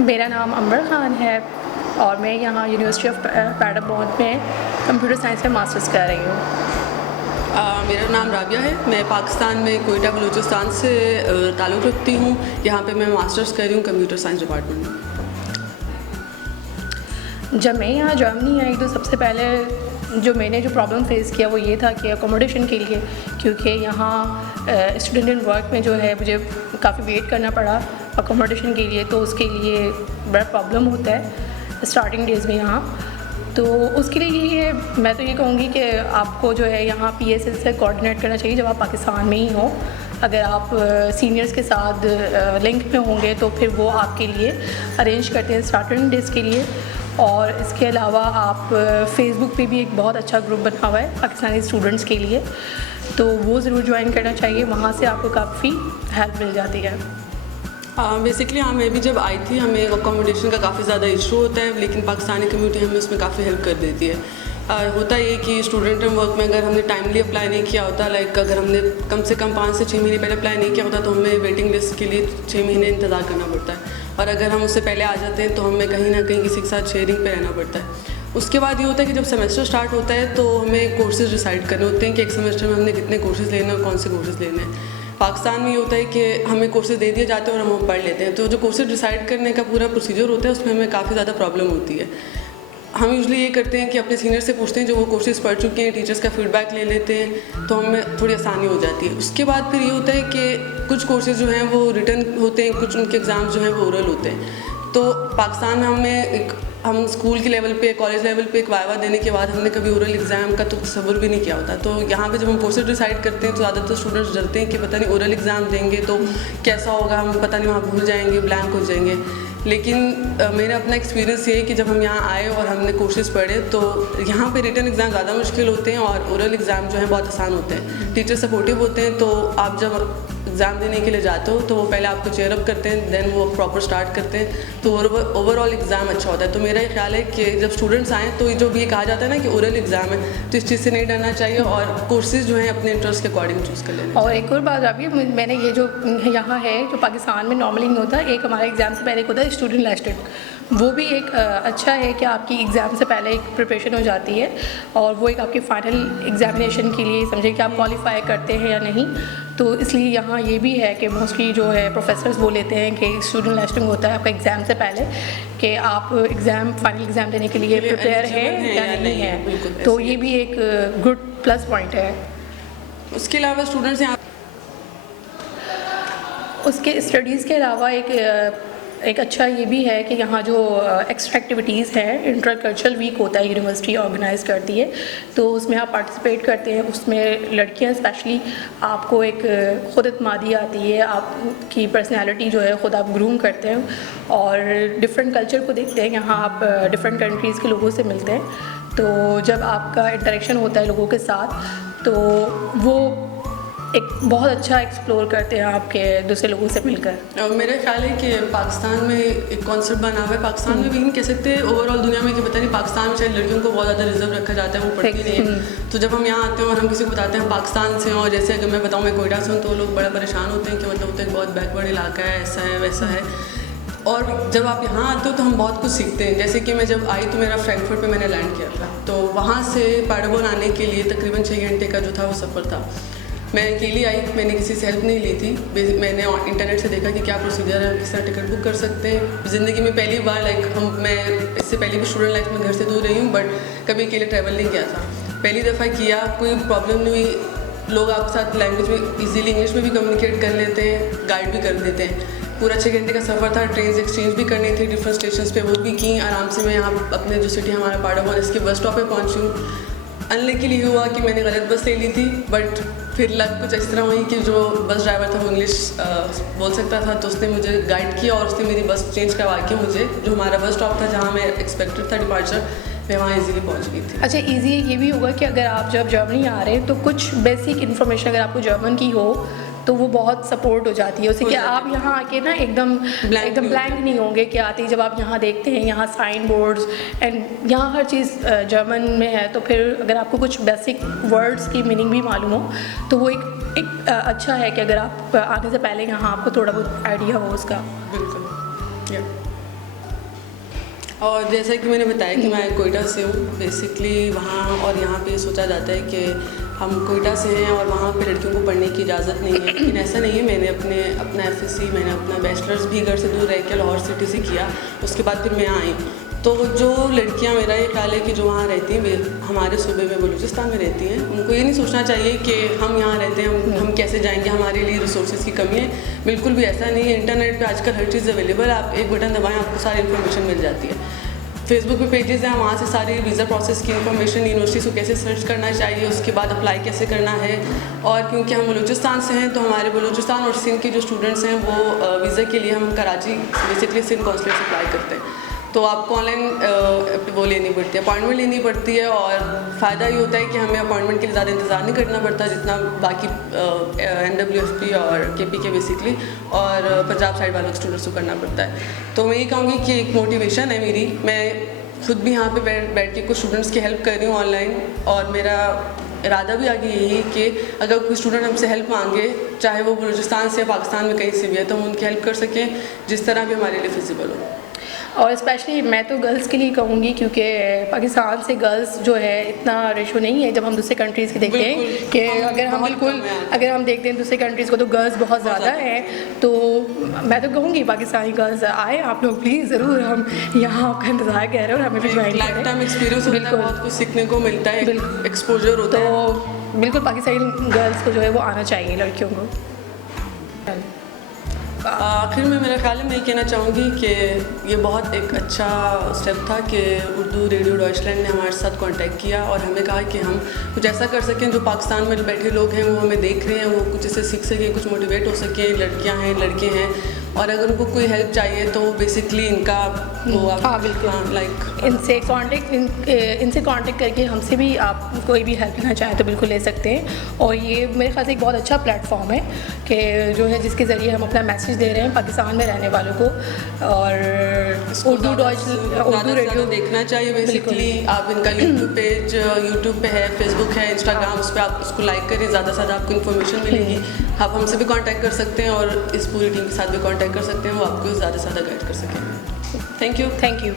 मेरा नाम अंबर ख़ान है और मैं यहाँ यूनिवर्सिटी ऑफ पैडरबोर्न में कंप्यूटर साइंस में मास्टर्स कर रही हूँ। मेरा नाम राबिया है। मैं पाकिस्तान में कोयटा बलूचिस्तान से ताल्लुक़ रखती हूँ। यहाँ पे मैं मास्टर्स कर रही हूँ कंप्यूटर साइंस डिपार्टमेंट में। जब मैं यहाँ जर्मनी आई तो सबसे पहले मैंने जो प्रॉब्लम फेस किया वो ये था कि अकोमोडेशन के लिए, क्योंकि यहाँ स्टूडेंट इन वर्क में जो है मुझे काफ़ी वेट करना पड़ा अकोमोडेशन के लिए, तो उसके लिए बड़ा प्रॉब्लम होता है स्टार्टिंग डेज़ में यहाँ। तो उसके लिए ये मैं तो ये कहूँगी कि आपको जो है यहाँ PSL से कोऑर्डिनेट करना चाहिए जब आप पाकिस्तान में ही हो। अगर आप सीनियर्स के साथ लिंक में होंगे तो फिर वो आपके लिए अरेंज करते हैं स्टार्टिंग डेज़ के लिए। और इसके अलावा आप फेसबुक पे भी एक बहुत अच्छा ग्रुप बना हुआ है पाकिस्तानी स्टूडेंट्स के लिए, तो वो ज़रूर ज्वाइन करना चाहिए। वहाँ से आपको काफ़ी हेल्प मिल जाती है। बेसिकली हाँ, मैं भी जब आई थी हमें अकोमोडेशन का काफ़ी ज़्यादा इशू होता है, लेकिन पाकिस्तानी कम्युनिटी हमें उसमें काफ़ी हेल्प कर देती है। होता ये कि स्टूडेंट इन वर्क में अगर हमने टाइमली अप्लाई नहीं किया होता, लाइक अगर हमने कम से कम 5 से 6 महीने पहले अप्लाई नहीं किया होता तो हमें वेटिंग लिस्ट के लिए 6 महीने इंतज़ार करना पड़ता है, और अगर हम उससे पहले आ जाते हैं तो हमें कहीं ना कहीं किसी के साथ शेयरिंग पे रहना पड़ता है। उसके बाद ये होता है कि जब सेमेस्टर स्टार्ट होता है तो हमें कोर्सेज डिसाइड करने होते हैं कि एक सेमेस्टर में हमने कितने कोर्सेज लेने और कौन से कोर्सेज लेने हैं। पाकिस्तान में ये होता है कि हमें कोर्सेज दे दिए जाते हैं और हम पढ़ लेते हैं, तो जो कोर्सेज डिसाइड करने का पूरा प्रोसीजर होता है उसमें हमें काफ़ी ज़्यादा प्रॉब्लम होती है। हम यूजुअली ये करते हैं कि अपने सीनियर से पूछते हैं जो वो कोर्सेज पढ़ चुके हैं, टीचर्स का फीडबैक ले लेते हैं, तो हमें थोड़ी आसानी हो जाती है। उसके बाद फिर ये होता है कि कुछ कोर्सेज जो हैं वो रिटन होते हैं, कुछ उनके एग्ज़ाम्स जो हैं वो ओरल होते हैं। तो पाकिस्तान में हम स्कूल के लेवल पे, कॉलेज लेवल पे एक वाइवा देने के बाद हमने कभी ओरल एग्ज़ाम का तो तसव्वुर भी नहीं किया होता। तो यहाँ पे जब हम कोर्सेज डिसाइड करते हैं तो ज़्यादातर स्टूडेंट्स डरते हैं कि पता नहीं ओरल एग्ज़ाम देंगे तो कैसा होगा, हम पता नहीं वहाँ भूल जाएंगे, ब्लैंक हो जाएंगे। लेकिन मेरा अपना एक्सपीरियंस ये है कि जब हम यहाँ आए और हमने कोर्सेज पढ़े तो यहाँ पे रिटन एग्ज़ाम ज़्यादा मुश्किल होते हैं और ओरल एग्ज़ाम जो है बहुत आसान होते हैं। टीचर सपोर्टिव होते हैं, तो आप जब एग्ज़ाम देने के लिए जाते हो तो वो पहले आपको चेयर अप करते हैं, देन वो प्रॉपर स्टार्ट करते हैं, तो ओवरऑल एग्ज़ाम अच्छा होता है। तो मेरा ये ख्याल है कि जब स्टूडेंट्स आएँ तो जो भी ये कहा जाता है ना कि ओरल एग्ज़ाम है, तो इस चीज़ से नहीं डरना चाहिए और कोर्सेज जो हैं अपने इंटरेस्ट के अकॉर्डिंग चूज़ कर लेना। और एक और बात अभी मैंने ये जो यहाँ है जो पाकिस्तान में नॉर्मली नहीं होता, एक हमारा एग्ज़ाम से पहले एक होता है स्टूडेंट लास्ट डेट, वो भी एक अच्छा है कि आपकी एग्ज़ाम से पहले एक प्रिपरेशन हो जाती है और वो एक आपकी फाइनल एग्जामिनेशन के लिए समझे कि आप क्वालिफाई करते हैं या नहीं। तो इसलिए यहाँ ये भी है कि मोस्टली जो है प्रोफेसर्स वो लेते हैं कि स्टूडेंट लास्टिंग होता है आपका एग्ज़ाम से पहले कि आप फाइनल एग्ज़ाम देने के लिए प्रिपेयर है या नहीं है, तो ये भी एक गुड प्लस पॉइंट है। उसके अलावा स्टूडेंट्स यहाँ उसके स्टडीज़ के अलावा एक अच्छा ये भी है कि यहाँ जो एक्स्ट्रा एक्टिविटीज़ हैं, इंटरकल्चरल वीक होता है यूनिवर्सिटी ऑर्गेनाइज करती है, तो उसमें आप पार्टिसिपेट करते हैं। उसमें लड़कियाँ स्पेशली आपको एक ख़ुद एतमादी आती है, आपकी पर्सनालिटी जो है ख़ुद आप ग्रूम करते हैं और डिफरेंट कल्चर को देखते हैं। यहाँ आप डिफरेंट कंट्रीज़ के लोगों से मिलते हैं, तो जब आपका इंटरेक्शन होता है लोगों के साथ तो वो एक बहुत अच्छा एक्सप्लोर करते हैं आपके दूसरे लोगों से मिलकर। मेरा ख्याल है कि पाकिस्तान में एक कॉन्सेप्ट बना हुआ है, पाकिस्तान में भी नहीं कह सकते ओवरऑल दुनिया में, कि पता नहीं पाकिस्तान में शायद लड़कियों को बहुत ज़्यादा रिजर्व रखा जाता है, वो पढ़ती नहीं है। तो जब हम यहाँ आते हैं और हम किसी को बताते हैं पाकिस्तान से, और जैसे अगर मैं बताऊँ मैं कोयटा से हूँ, तो लोग बड़ा परेशान होते हैं कि मतलब वो तो एक बहुत बैकवर्ड इलाका है, ऐसा है वैसा है। और जब आप यहाँ आते हो तो हम बहुत कुछ सीखते हैं। जैसे कि मैं जब आई तो मेरा फ्रैंकफर्ट पे मैंने लैंड किया था, तो वहाँ से पैडरबोर्न आने के लिए तकरीबन 6 घंटे का जो था वो सफ़र था। मैं अकेली आई, मैंने किसी से हेल्प नहीं ली थी। मैंने इंटरनेट से देखा कि क्या प्रोसीजर है, किस तरह टिकट बुक कर सकते हैं। ज़िंदगी में पहली बार मैं इससे पहले भी स्टूडेंट लाइफ में घर से दूर रही हूँ, बट कभी अकेले ट्रैवल नहीं किया था। पहली दफ़ा किया, कोई प्रॉब्लम नहीं हुई। लोग आपके साथ लैंग्वेज में ईजीली इंग्लिश में भी कम्युनिकेट कर लेते हैं, गाइड भी कर देते हैं। पूरा 6 घंटे का सफ़र था, ट्रेन एक्सचेंज भी करनी थी, डिफरेंट स्टेशन पे वो भी की आराम से। मैं यहाँ अपने जो सिटी हमारा पैडरबोर्न, इसके बस स्टॉप पे पहुँची हूँ। अनलकीली हुआ कि मैंने गलत बस ले ली थी, बट फिर लग कुछ इस तरह हुई कि जो बस ड्राइवर था वो इंग्लिश बोल सकता था, तो उसने मुझे गाइड किया और उसने मेरी बस चेंज करवा के मुझे जो हमारा बस स्टॉप था जहाँ मैं एक्सपेक्टेड था डिपार्चर, मैं वहाँ इजीली पहुँच गई थी। अच्छा, इजी ये भी होगा कि अगर आप जब जर्मनी आ रहे हैं तो कुछ बेसिक इन्फॉर्मेशन अगर आपको जर्मन की हो तो वो बहुत सपोर्ट हो जाती है उससे कि आप यहाँ आके ना एकदम ब्लैंक नहीं होंगे कि आते ही जब आप यहाँ देखते हैं यहाँ साइन बोर्ड्स एंड यहाँ हर चीज़ जर्मन में है, तो फिर अगर आपको कुछ बेसिक वर्ड्स की मीनिंग भी मालूम हो तो वो एक अच्छा है कि अगर आप आने से पहले यहाँ आपको थोड़ा बहुत आइडिया हो उसका। बिल्कुल। और जैसा कि मैंने बताया कि मैं कोयटा से हूँ बेसिकली, वहाँ और यहाँ पे सोचा जाता है कि हम कोयटा से हैं और वहाँ पे लड़कियों को पढ़ने की इजाज़त नहीं है, लेकिन ऐसा नहीं है। मैंने अपना FSC, मैंने अपना बैचलर्स भी घर से दूर रह के लाहौर सिटी से किया, उसके बाद फिर मैं यहाँ आई। तो जो लड़कियाँ, मेरा ये ख्याल है कि जो वहाँ रहती हैं, वे हमारे सूबे में बलूचिस्तान में रहती हैं, उनको ये नहीं सोचना चाहिए कि हम यहाँ रहते हैं, हम कैसे जाएंगे, हमारे लिए रिसोर्सेज की कमी है। बिल्कुल भी ऐसा नहीं है। इंटरनेट पे आजकल हर चीज़ अवेलेबल है, आप एक बटन दबाएं, आपको सारी इन्फॉर्मेशन मिल जाती है। फेसबुक पे पेजेस हैं, वहाँ से सारी वीज़ा प्रोसेस की इन्फॉर्मेशन, यूनिवर्सिटीज़ को कैसे सर्च करना चाहिए, उसके बाद अप्लाई कैसे करना है। और क्योंकि हम बलूचिस्तान से हैं, तो हमारे बलूचिस्तान और सिंध के जो स्टूडेंट्स हैं वो वीज़ा के लिए हम कराची बेसिकली सिंध कॉन्सुलेट से अप्लाई करते हैं। तो आपको ऑनलाइन वो लेनी पड़ती है, अपॉइंटमेंट लेनी पड़ती है। और फ़ायदा ये होता है कि हमें अपॉइंटमेंट के लिए ज़्यादा इंतज़ार नहीं करना पड़ता जितना बाकी NWFP और KPK बेसिकली और पंजाब साइड वालों स्टूडेंट्स को करना पड़ता है। तो मैं ये कहूँगी कि एक मोटिवेशन है मेरी, मैं खुद भी यहाँ पे बैठ के कुछ स्टूडेंट्स की हेल्प कर रही हूँ ऑनलाइन, और मेरा इरादा भी आगे यही कि अगर कोई स्टूडेंट हमसे हेल्प मांगे, चाहे वो बलूचिस्तान से या पाकिस्तान में कहीं से भी है, तो हम उनकी हेल्प कर सकें जिस तरह भी हमारे लिए फिजिबल हो। और स्पेशली मैं तो गर्ल्स के लिए कहूँगी, क्योंकि पाकिस्तान से गर्ल्स जो है इतना रेशो नहीं है जब हम दूसरे कंट्रीज़ की देखते हैं कि अगर हम देखते हैं दूसरे कंट्रीज़ को तो गर्ल्स बहुत ज़्यादा हैं। तो मैं तो कहूँगी पाकिस्तानी गर्ल्स आए आप लोग प्लीज़ ज़रूर, हम यहाँ आपका इंतज़ार कर रहे हैं और हमें भी ज्वाइन लाइफ टाइम एक्सपीरियंस होता है, बहुत कुछ सीखने को मिलता है, एक्सपोजर होता है। तो बिल्कुल पाकिस्तानी गर्ल्स को जो है वो आना चाहिए लड़कियों को। आखिर में मेरा ख्याल है मैं ये कहना चाहूँगी कि ये बहुत एक अच्छा स्टेप था कि उर्दू रेडियो डॉइचलैंड ने हमारे साथ कांटेक्ट किया और हमें कहा कि हम कुछ ऐसा कर सकें जो पाकिस्तान में बैठे लोग हैं वो हमें देख रहे हैं, वो कुछ इससे सीख सकें, कुछ मोटिवेट हो सकें। लड़कियां हैं, लड़के हैं, और अगर उनको कोई हेल्प चाहिए तो बेसिकली इनका वो हाँ बिल्कुल लाइक इनसे कांटेक्ट करके हमसे भी आप कोई भी हेल्प लेना चाहें तो बिल्कुल ले सकते हैं। और ये मेरे ख्याल से एक बहुत अच्छा प्लेटफॉर्म है कि जो है जिसके ज़रिए हम अपना मैसेज दे रहे हैं पाकिस्तान में रहने वालों को। और उर्दू रेडियो देखना चाहिए बेसिकली। आप इनका यूट्यूब पे है, फेसबुक है, इंस्टाग्राम, उस पर आप उसको लाइक करें, ज़्यादा से ज़्यादा आपको इन्फॉर्मेशन मिलेगी। आप हमसे भी कांटेक्ट कर सकते हैं और इस पूरी टीम के साथ भी कांटेक्ट कर सकते हैं, वो आपको ज़्यादा से ज़्यादा गाइड कर सकें। Thank you.